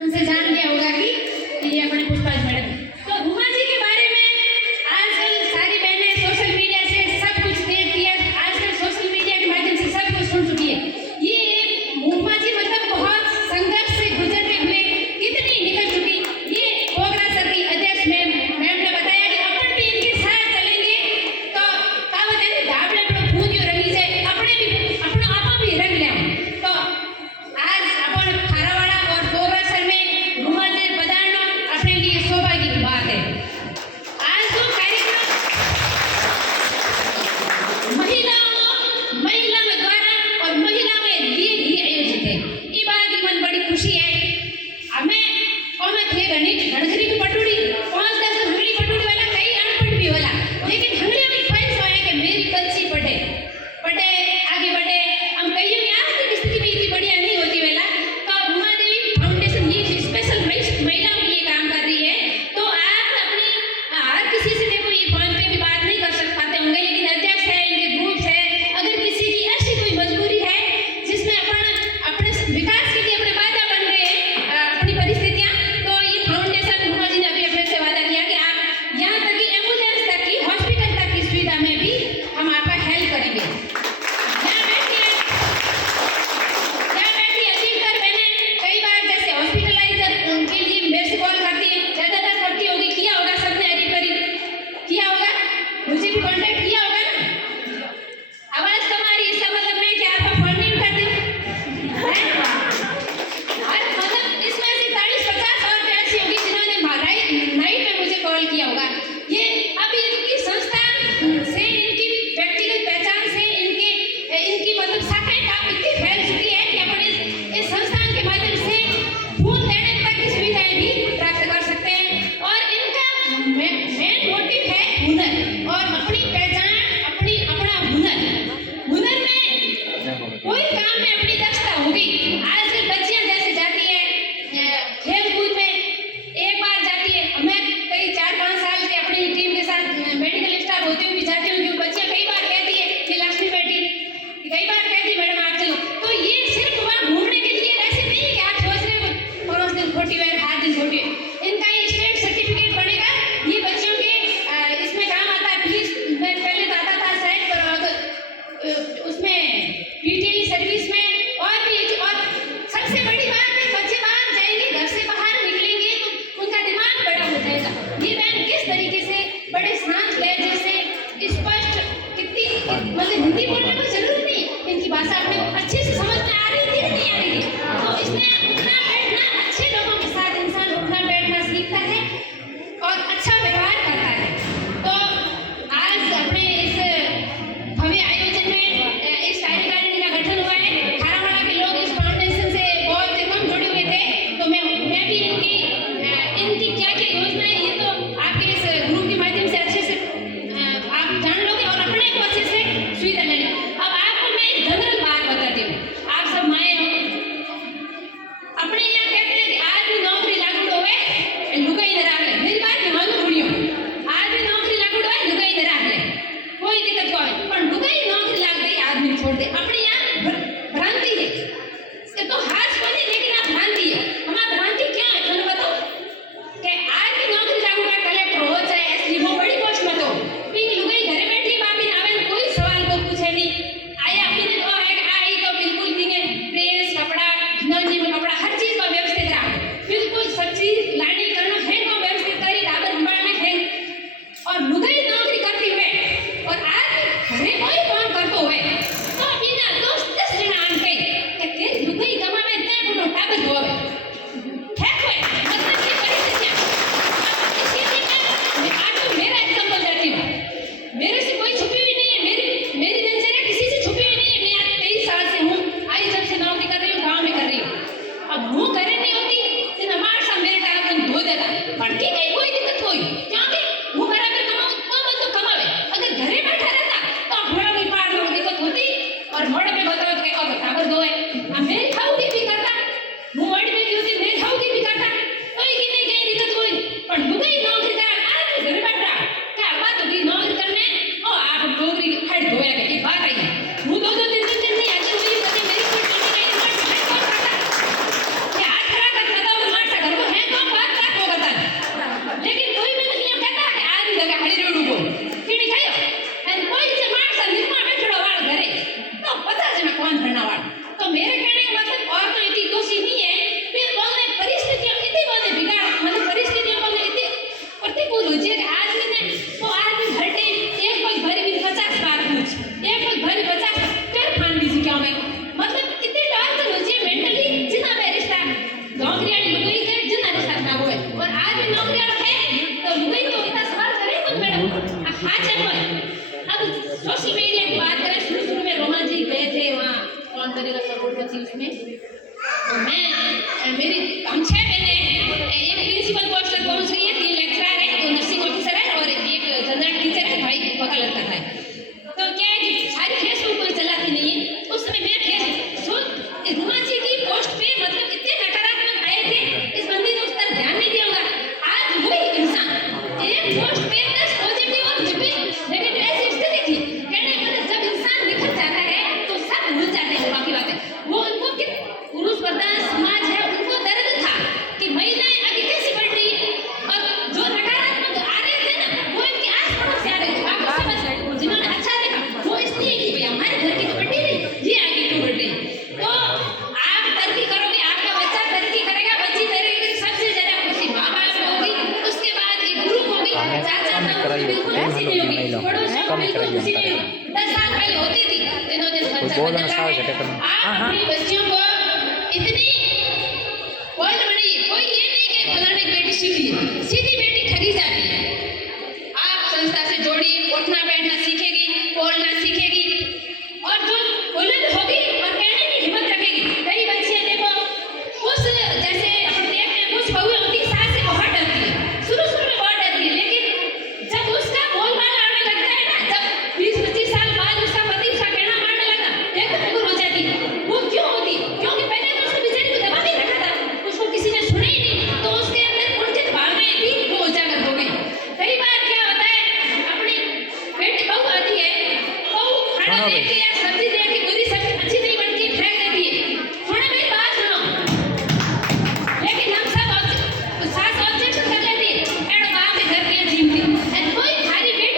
उनसे जान लिया होगा कि ये अपने पुष्पाज मैडम। तो रूमा जी के बारे में आजकल सारी बहनें सोशल मीडिया से सब कुछ देखती है, आजकल सोशल मीडिया के माध्यम से सब कुछ सुन चुकी है। ये रूमा जी मतलब बहुत संघर्ष से गुजरते हुए कितनी निकल चुकी। ये पोगरा सर की अध्यक्ष मैम ने बताया कि अपन भी इनके साथ चलेंगे तो कहावत है ना, धाबले पर फूंदियो रंगी जाए, अपने भी अपना आपा भी रंग ले। तो आज अपन खारावाड़ा और पोगरा सर में रूमा जी पधारना अपने लिए सौभाग्य की बात है। आज जो कार्यक्रम महिलाओं द्वारा और महिलाओं के लिए आयोजित है, ये बात की मन बड़ी खुशी है। हमें थे घनघरी की पटोड़ी 5-10 हंगड़ी पटोड़ी वाला कई अनपढ़ भी होला, लेकिन हंगड़ी में ख्वाहिश है कि मेरी बच्ची पढ़े आगे बढ़े। हम कहिए कि आज की स्थिति भी इतनी बढ़िया नहीं होती वेला, तो रूमा देवी फाउंडेशन ये स्पेशल महिलाओं के लिए काम कर रही है। तो आप अपनी हर किसी से देखो ये फोन पे भी बात नहीं कर पाते होंगे, लेकिन अध्यक्ष है, इनके ग्रुप है, अगर किसी की ऐसी कोई मजबूरी है जिसमें अपने विकास के लिए अपने वादा बन रहे हैं अपनी परिस्थितियां, तो ये फाउंडेशन रूमा जी ने अभी अपने से वादा किया कि आप यहाँ तक कि एम्बुलेंस तक की हॉस्पिटल तक की सुविधा में भी हम आपका हेल्प करेंगे। यहाँ बैठी अधिकतर मैंने कई बार जैसे हॉस्पिटलाइजर उनके लिए मेरे से कॉल करती है, ज्यादातर करती होगी, किया होगा सबने, किया होगा, मुझे भी कांटेक्ट किया होगा ना। आवाज तुम्हारी इसका मतलब मैं क्या आपका फोन नहीं उठाती और मतलब इसमें से 40-50 और भी ऐसी होगी जिन्होंने नाइट में मुझे कॉल किया होगा। ये अभी इनकी संस्था से, इनकी व्यक्तिगत पहचान से, इनकी मतलब शाखाएं काम इतनी फैल चुकी है कि अपन इस संस्थान के माध्यम से खून देने तक की सुविधाएं भी प्राप्त कर सकते हैं। और इनका मेन मोटिव है हुनर और अपनी पहचान, अपना हुनर में कोई काम में अपनी दक्षता होगी। आजकल बच्चियां जैसे जाती है खेल कूद में, एक बार जाती है, मैं कई 4-5 साल से अपनी टीम के साथ मेडिकल स्टाफ होते हुए भी जाती हूँ, क्योंकि बच्चियां कई बार कहती है कि लक्ष्मी बेटी, कई बार कहती है मैडम आप चलो। तो ये सिर्फ वहाँ घूमने के लिए ऐसे नहीं है कि आप सोच रहे हो 5 दिन छोटी है, 8 दिन छोटी है। इनका ये स्टेट सर्टिफिकेट बनेगा, ये बच्चों के इसमें काम आता है। पुलिस में पहले तो आता था शायद, पर उसमें पीटीआई सर्विस में और भी। और सबसे बड़ी बात है, बच्चे बाहर जाएंगे, घर से बाहर निकलेंगे तो उनका दिमाग बड़ा हो जाएगा। ये बहन किस तरीके से बड़े शांत लहजे से स्पष्ट, कितनी मतलब हिंदी बोलने को जरूरत नहीं, इनकी भाषा अपने अच्छे से समझ में आ रही थी कि नहीं आ रही थी। तो इसमें उठना बैठना, अच्छे लोगों के साथ इंसान उठना बैठना सीखता है और अच्छा व्यवहार करता है। तो आज अपने इस भव्य आयोजन में इस कार्यकारिणी का गठन हुआ है। खारावाड़ा के लोग इस फाउंडेशन से बहुत कम जुड़े हुए थे, तो मैं भी इनकी क्या क्या योजनाएं, ये तो आपके इस ग्रुप के माध्यम से अच्छे से आप जान लोगे और अपने को अच्छे से सुविधा लेंगे। अब आपको मैं एक जनरल बात बताती हूँ, आप सब माए हो, अपने यहाँ कहते हैं कि आज भी नौकरी लागू होवे लुगाई न राख ले। मेरी बात में मानो बुढ़ियो, आज भी नौकरी लागू होवे लुगाई न राख ले, कोई दिक्कत को है, पर लुगाई नौकरी लाग गई आदमी छोड़ दे। अपने यहाँ भ्रांति है, इसके तो हाथ को नहीं, लेकिन आप भ्रांति है। हमारा भ्रांति क्या है मैंने बताओ कि आज भी नौकरी लागू है, कलेक्टर हो चाहे एसडी हो, बड़ी पोस्ट मत हो, फिर लुगाई घरे बैठी बाबी नावे कोई सवाल को पूछे नहीं। आया अपने तो है आई तो बिल्कुल नहीं, प्रेस कपड़ा नंजी में कपड़ा हर चीज को व्यवस्थित रहा, बिल्कुल सब चीज लाइनिंग करना है को व्यवस्थित करी, डाबर संभालना है। और लुगाई नौकरी करती हुए और आज घरे कोई काम करतो हुए तो बिना दोस्त 10 जना आन गई कि तेरी लुगाई गमा में ते कोनो टाबर होवे ठीक है। मतलब ये परिस्थितियां इसी में आज मेरा एग्जांपल देती हूँ, मेरे से कोई छुपी हुई नहीं है, मेरी दिनचर्या किसी से छुपी हुई नहीं है। मैं आज 23 साल से हूँ, आई जब से नौकरी कर रही हूँ, गाँव में कर रही हूँ। अब मुँह करे नहीं होती तो हमारे साथ मेरे टाइम धो देता पर ठीक है, कोई दिक्कत कोई क्योंकि वो बराबर कमाओ तो कमावे। अगर घरे बैठा रहता तो घोड़ा में पार में दिक्कत होती और घोड़े पे बताओ कि और टाबर दो है, अब मेरी खाऊगी भी करता, मुँह वड़ी बैठी होती, मेरी खाऊगी बनेगा करोड़पति उसमें। तो हम 6 बहनें हैं, एक प्रिंसिपल पोस्ट तक पहुंच गई है, 3 लेक्चरर है, 2 नर्सिंग ऑफिसर है और एक जनरल टीचर है, भाई वकालत करता है। तो क्या है कि सारी फेसबुक कोई चलाती नहीं है। उस समय मैं रूमा जी की पोस्ट पे मतलब इतने नकारात्मक आए थे, इस बंदी ने उस पर ध्यान नहीं दिया होगा। आज वही इंसान एक पोस्ट पे 10 पॉजिटिव और 20 नेगेटिव ऐसी स्थिति थी। कहने का मतलब जब इंसान निखर जाता है तो सब भूल जाते हैं बाकी बातें। वो उनको कि पुरुष प्रधान समाज है, उनको दर्द था कि महिलाएं आगे कैसे बढ़ रही है, और जो नकारात्मक आ रहे थे ना वो इनके आस पड़ोस से आ रहे थे। आपको समझ जिन्होंने अच्छा देखा वो इसलिए कि भैया हमारे घर की तो बढ़ी रही, ये आगे क्यों बढ़ रही। तो आप तरक्की करोगे, आपका बच्चा तरक्की करेगा, बच्ची तरक्की करेगी, सबसे ज्यादा खुशी माँ बाप को होगी, उसके बाद एक गुरु होगी, चाचा ताऊ बिल्कुल ऐसी नहीं होगी, पड़ोसियों को बिल्कुल खुशी नहीं होगी। 10 साल पहले होती थी, दिनों-दिन खर्चा बढ़ता है। आप अपनी बच्चियों को इतनी वर्ल्ड बनाइए, कोई ये नहीं कि फलाने की बेटी सीधी है, सीधी बेटी ठगी जाती